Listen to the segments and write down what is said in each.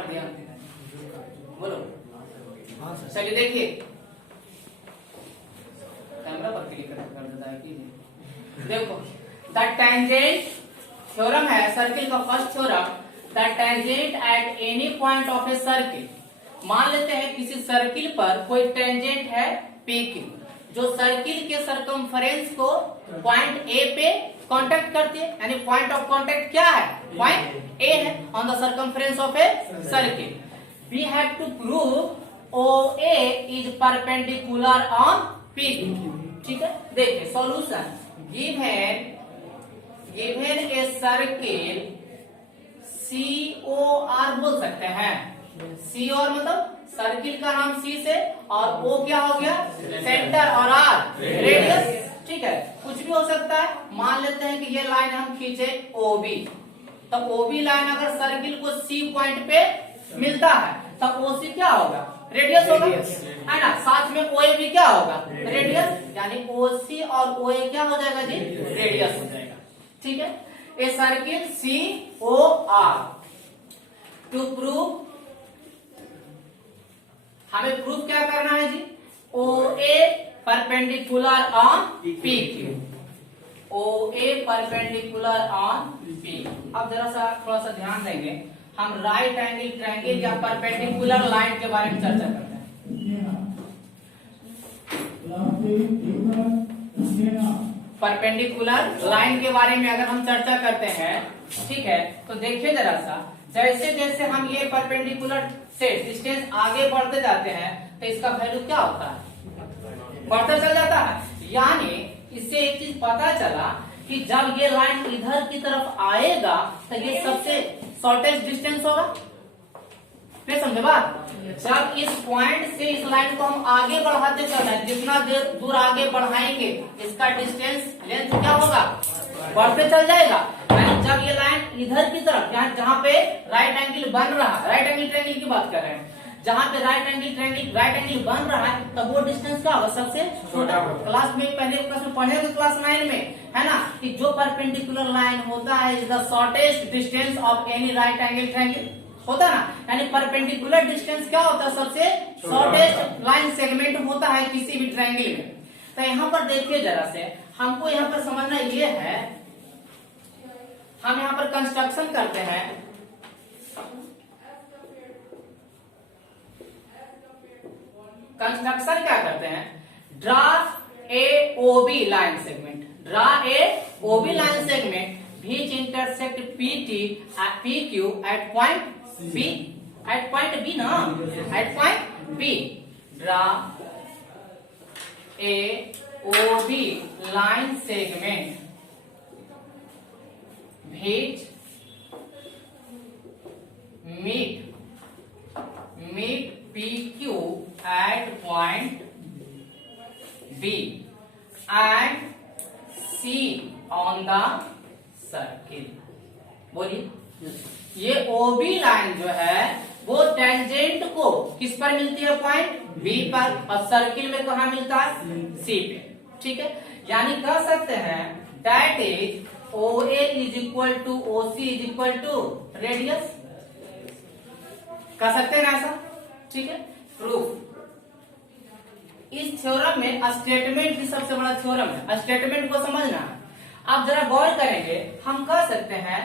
कर दिया, बोलो। चलिए देखिए, कैमरा पर क्लिक कर देता है कि देखो, द टेंजेंट थ्योरम है सर्किल का first theorem, the tangent at any point of a circle. मान लेते हैं किसी सर्किल पर कोई टेंजेंट है PQ, जो सर्किल के सरकमफेरेंस को पॉइंट A पे कांटेक्ट करती है, यानी पॉइंट ऑफ कांटेक्ट क्या है, पॉइंट A है on the circumference of a circle. We have to prove OA is perpendicular on PQ। ठीक है, देखिए solution, given a circle COR बोल सकते हैं, COR मतलब सर्किल का नाम C से, और O क्या हो गया, सेंटर, और R रेडियस। ठीक है, कुछ भी हो सकता है। मान लेते हैं कि ये लाइन हम खींचे OB, तब OB लाइन अगर सर्किल को C पॉइंट पे मिलता है तब OC क्या होगा, रेडियस होगा, है ना। साथ में OA भी क्या होगा, रेडियस, यानी OC और OA क्या हो जाएगा जी, रेडियस हो जाएगा। ठीक है, a circle COR। To prove, हमें प्रूफ क्या करना है जी, OA perpendicular on PQ, OA perpendicular on PQ। अब जरा सा थोड़ा सा ध्यान देंगे, हम राइट एंगल ट्रायंगल या परपेंडिकुलर लाइन के बारे में चर्चा करते हैं। परपेंडिकुलर लाइन के बारे में अगर हम चर्चा करते हैं, ठीक है, तो देखिए जरा सा, जैसे जैसे हम ये परपेंडिकुलर से डिस्टेंस आगे बढ़ते जाते हैं तो इसका वैल्यू क्या होता है, बढ़ता चल जाता है। यानी इससे एक चीज पता चला कि जब ये लाइन इधर की तरफ आएगा तो ये सबसे शॉर्टेस्ट डिस्टेंस होगा। फिर समझे बात, जब इस पॉइंट से इस लाइन को हम आगे बढ़ाते चल रहे हैं, जितना देर दूर आगे बढ़ाएंगे इसका डिस्टेंस लेंथ क्या होगा, बढ़ते चल जाएगा। यानी जब ये लाइन इधर की तरफ, यहाँ जहाँ पे राइट एंगल बन रहा है, राइट एंगल ट्रायंगल की बात कर रहे हैं, जहाँ पे राइट एंगल बन रहा है तब वो डिस्टेंस क्या होगा, सबसे छोटा। क्लास में पहले क्लास में पढ़े थे, क्लास 9 में, है ना, कि जो परपेंडिकुलर लाइन होता है is the shortest distance of any right angle triangle होता है ना। यानी परपेंडिकुलर डिस्टेंस क्या होता है, सबसे शॉर्टेस्ट लाइन सेगमेंट होता है किसी भी ट्रायंगल में। तो यहाँ पर देखिए जरा से, हमको यहाँ पर समझना ये है, हम यहाँ पर कंस्ट्रक्शन करते हैं, कंस्ट्रक्शन क्या करते हैं, draw a OB line segment, draw a OB line segment which intersect PQ at point B, at point B ना, at point B, draw a OB line segment which meet PQ at point B and C on the circle. बोलिए, ये OB line जो है वो tangent को किस पर मिलती है, पॉइंट B पर, और सर्किल में कहा मिलता है, C पे। ठीक है, यानी कह सकते हैं that is OA is equal to OC is equal to radius, कह सकते हैं ना ऐसा। ठीक है, प्रूफ, इस थ्योरम में स्टेटमेंट भी सबसे बड़ा थ्योरम है, स्टेटमेंट को समझना है। अब जरा गौर करेंगे, हम कह सकते हैं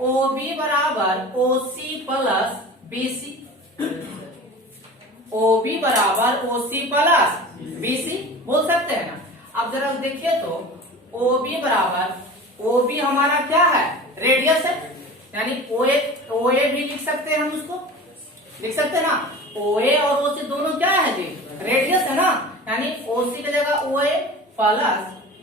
OB बराबर OC प्लस BC, OB बराबर OC प्लस BC बोल सकते हैं ना। अब जरा देखिए तो OB बराबर, OB हमारा क्या है, रेडियस है, यानी OA भी लिख सकते हैं, हम उसको लिख सकते हैं ना, OA और OC दोनों क्या है जी, रेडियस है ना, यानी OC की जगह OA प्लस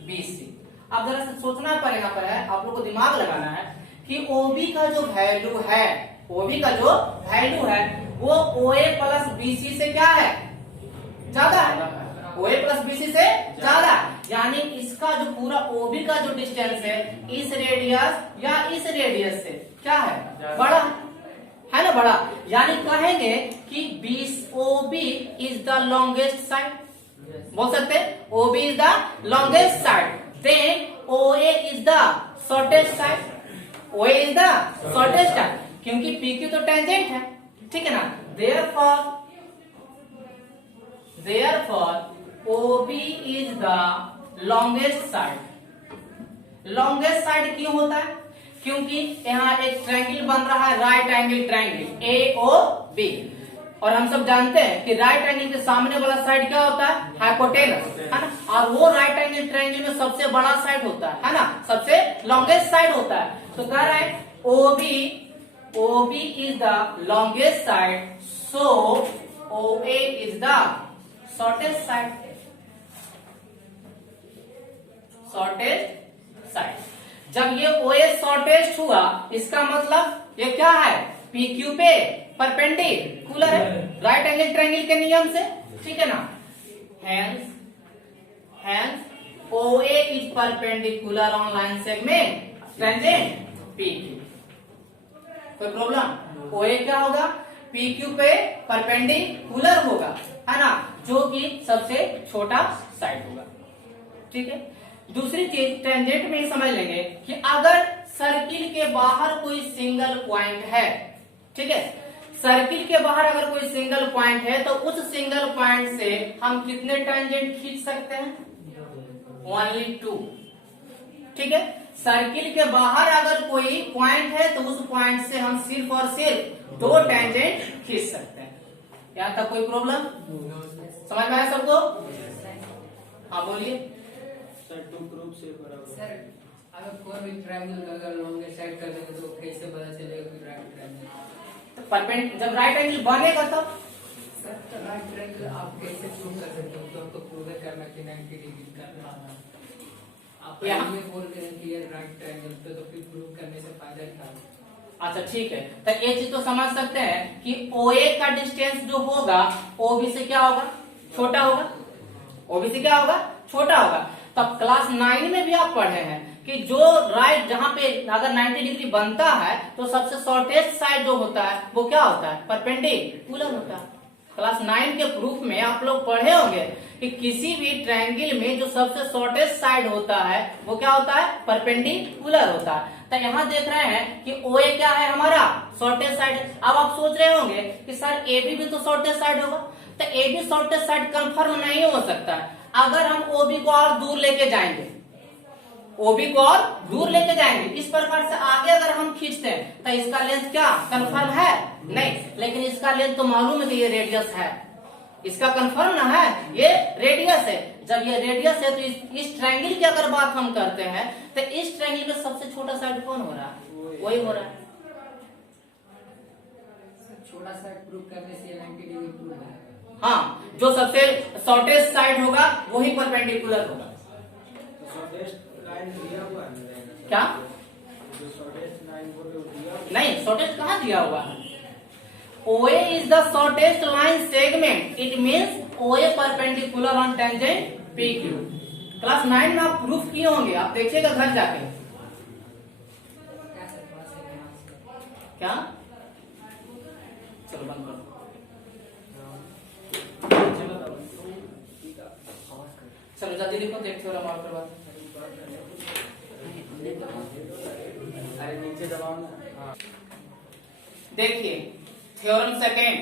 BC। अब जरा सोचना पड़ेगा, पर है आप लोग को दिमाग लगाना है कि OB का जो वैल्यू है, OB का जो वैल्यू है वो OA प्लस BC से क्या है, ज्यादा है, OA प्लस BC से ज्यादा, यानी इसका जो पूरा OB का जो डिस्टेंस है इस रेडियस या इस रेडियस से क्या है, बड़ा है ना, बड़ा। यानी कहेंगे कि OB is the longest side, बोल सकते हैं OB is the longest side, then OA is the shortest side, OA is the shortest side, क्योंकि PQ तो टेंजेंट है, ठीक है ना। therefore OB is the longest side. Longest side क्यों होता है? क्योंकि यहाँ एक ट्रायंगल बन रहा है, राइट एंगल ट्रायंगल AOB, और हम सब जानते हैं कि राइट एंगल के सामने वाला साइड क्या होता है? हाइपोटेनस, है ना। और वो राइट एंगल ट्रायंगल में सबसे बड़ा साइड होता है ना, सबसे लॉन्गेस्ट साइड होता है। तो कह रहा है OB is the longest side, so OA is the shortest side. जब ये OA शॉर्टेस्ट हुआ, इसका मतलब ये क्या है? PQ पे परपेंडिकुलर है, राइट एंगल ट्रायंगल के नियम से, ठीक है ना। Hence OA is perpendicular on line segment tangent PQ। कोई प्रॉब्लम? OA क्या होगा? PQ पे परपेंडिकुलर होगा, है ना, जो कि सबसे छोटा साइड होगा, ठीक है। दूसरी चीज टेंजेंट में ही समझ लेंगे कि अगर सर्किल के बाहर कोई सिंगल पॉइंट है, ठीक है, सर्किल के बाहर अगर कोई सिंगल पॉइंट है तो उस सिंगल पॉइंट से हम कितने टेंजेंट खींच सकते हैं? ओनली 2, ठीक है। सर्किल के बाहर अगर कोई पॉइंट है तो उस पॉइंट से हम सिर्फ और सिर्फ 2 टेंजेंट खींच सकते हैं। यहाँ तक कोई प्रॉब्लम समझ में आया सबको? हाँ बोलिए सर। टू ग्रुप से बराबर सर, अगर कोई भी ट्रायंगल का अगर लॉन्गेस्ट साइड कर देंगे तो कैसे पता चलेगा कि राइट ट्रायंगल? तो जब राइट एंगल बनेगा तब। सर, तो राइट ट्रायंगल आप कैसे प्रूव कर सकते हो? तो हमको प्रूव करना कि 90 डिग्री करना है। आप ये बोल रहे हैं कि ये राइट ट्रायंगल पे, तो फिर प्रूव करने से फायदा क्या? अच्छा ठीक है, तो ये चीज तो समझ सकते हैं कि OA का डिस्टेंस जो होगा OB से क्या होगा? छोटा होगा। OB से क्या होगा? छोटा होगा। तब क्लास 9 में भी आप पढ़े हैं कि जो राइट जहां पे अगर 90 डिग्री बनता है तो सबसे शॉर्टेस्ट साइड जो होता है वो क्या होता है? परपेंडिकुलर होता है। क्लास 9 के प्रूफ में आप लोग पढ़े होंगे कि किसी भी ट्रायंगल में जो सबसे शॉर्टेस्ट साइड होता है वो क्या होता है? परपेंडिकुलर होता है। तो यहाँ देख रहे हैं कि OA क्या है? हमारा शॉर्टेस्ट साइड। अब आप सोच रहे होंगे कि सर AB भी तो शॉर्टेस्ट साइड होगा, तो AB शॉर्टेस्ट साइड कंफर्म नहीं हो सकता है अगर हम OB को और दूर लेके जाएंगे। OB को और दूर लेके जाएंगे इस प्रकार से आगे अगर हम खींचते हैं तो इसका लेंथ क्या कंफर्म है? नहीं, लेकिन इसका लेंथ तो मालूम है कि ये रेडियस है, इसका कंफर्म ना है, ये रेडियस है। जब ये रेडियस है तो इस ट्रायंगल की अगर बात हम करते हैं तो इस ट्रायंगल में सबसे छोटा साइड कौन हो रहा है? वही हो रहा है। छोटा साइड प्रूव करने से 90 डिग्री प्रूव है। हाँ, जो सबसे शॉर्टेस्ट साइड होगा वही परपेंडिकुलर होगा। लाइन दिया हुआ है क्या? जो शॉर्टेस्ट लाइन बोल रहे हो दिया नहीं, शॉर्टेस्ट कहाँ दिया हुआ है? OA is the shortest line segment. It means OA perpendicular on tangent PQ. Class 9 में आप प्रूफ किए होंगे, आप देखिएगा घर जाके। क्या? चलो बंद करो। चलो जल्दी लिखो, देखते हो और करवा। अरे नीचे दबाओ ना। हाँ। देखिए theorem second,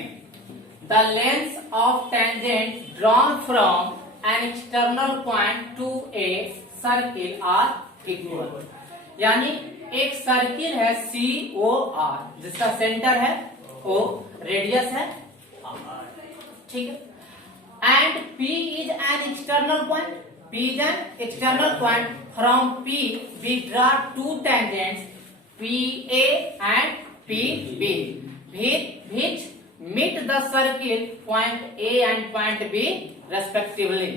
the length of tangent drawn from an external point to a circle are equal. यानी एक सर्किल है COR जिसका सेंटर है O, रेडियस है R, ठीक है। And P is an external point, P is an external point, from P we draw 2 tangents PA and PB which meet the circle point A and point B respectively।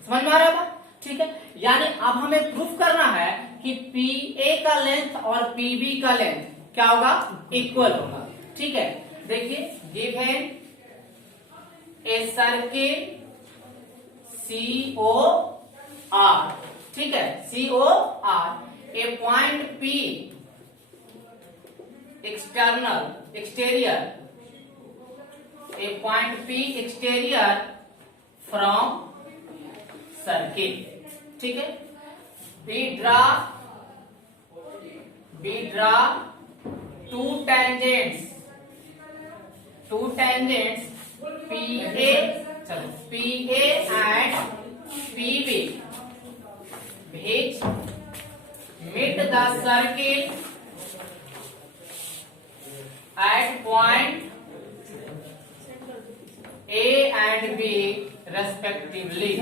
समझ में आ रहा है? ठीक है, यानी अब हमें प्रूफ करना है कि PA का लेंथ और PB का लेंथ क्या होगा? इक्वल होगा, ठीक है। देखिए गिवन ए सर्किल COR, ठीक है, COR, A point P exterior, a point P exterior from circle, ठीक है। we draw 2 tangents two tangents PA, चलो PA and PB which meet the circle at point A and B respectively.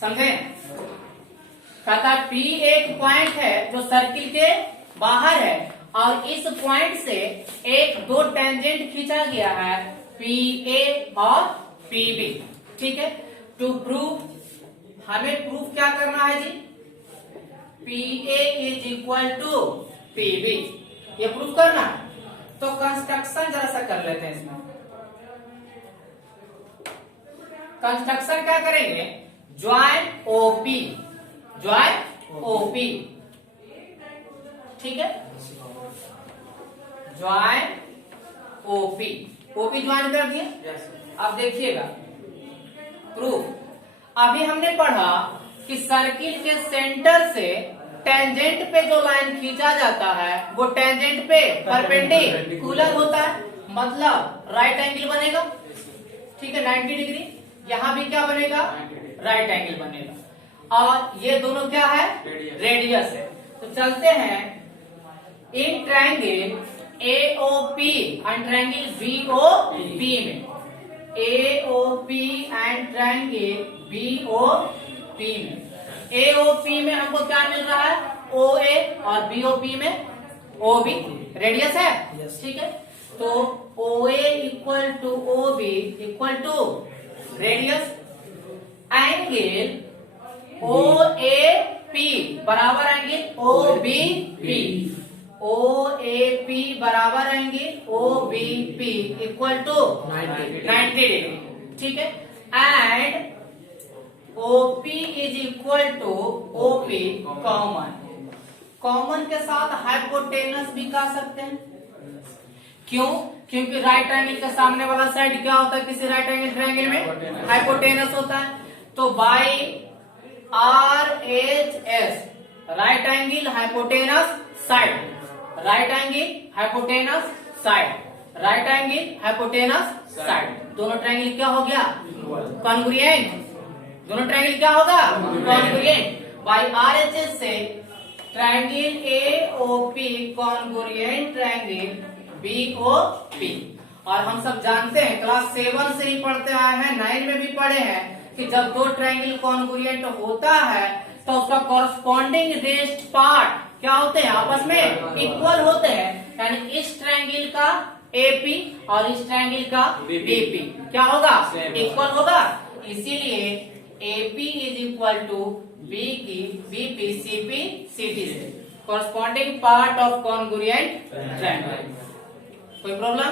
समझे? कहता P एक point है जो circle के बाहर है और इस पॉइंट से एक दो टेंजेंट खींचा गया है PA और PB. ठीक है, टू प्रूव हमें प्रूफ क्या करना है जी? PA is equal to PB, ये प्रूफ करना है. तो कंस्ट्रक्शन जरा सा कर लेते हैं. इसमें कंस्ट्रक्शन क्या करेंगे? Join OP, join OP. ठीक है, ज्वाइन OP, OP ज्वाइन कर दिए. अब देखिएगा प्रूफ. अभी हमने पढ़ा कि सर्किल के सेंटर से टेंजेंट पे जो लाइन खींचा जाता है वो टेंजेंट पे परपेंडिकुलर होता है, मतलब राइट एंगल बनेगा. ठीक है, 90 डिग्री. यहां भी क्या बनेगा? राइट एंगल बनेगा. और ये दोनों क्या है? रेडियस है. तो चलते हैं in triangle AOP and triangle BOP में. AOP एंड ट्रायंगल BOP में. AOP में हमको क्या मिल रहा है? OA और BOP में OB. रेडियस है. ठीक है, तो OA equal to OB equal to radius. Angle OAP बराबर एंगल OBP. OAP बराबर angle OBP equal to 90 degree. ठीक है, and OP is equal to OP common. Common के साथ हाइपोटेनस भी कह सकते हैं. क्यों? क्योंकि राइट एंगल के सामने वाला साइड क्या होता है? किसी राइट एंगल ट्रायंगल में हाइपोटेनस होता है. तो by RHS, right angle hypotenuse side, right angle hypotenuse side, right angle hypotenuse side. दोनों ट्रायंगल क्या हो गया? कॉन्ग्रुएंट. दोनों ट्रायंगल क्या होगा? कॉन्ग्रुएंट. बाई RHS से triangle AOP congruent triangle BOP. और हम सब जानते हैं, क्लास 7 से ही पढ़ते आए हैं, 9 में भी पढ़े हैं कि जब दो ट्रायंगल कॉन्ग्रुएंट होता है तो उसका कॉरस्पॉन्डिंग रेस्ट पार्ट क्या होते हैं? आपस में इक्वल होते हैं. यानी इस ट्रायंगल का AP और इस ट्रायंगल का BP क्या होगा? इक्वल होगा. इसीलिए AP is equal to B की BP CP CD से. Corresponding part of congruent triangle. कोई प्रॉब्लम?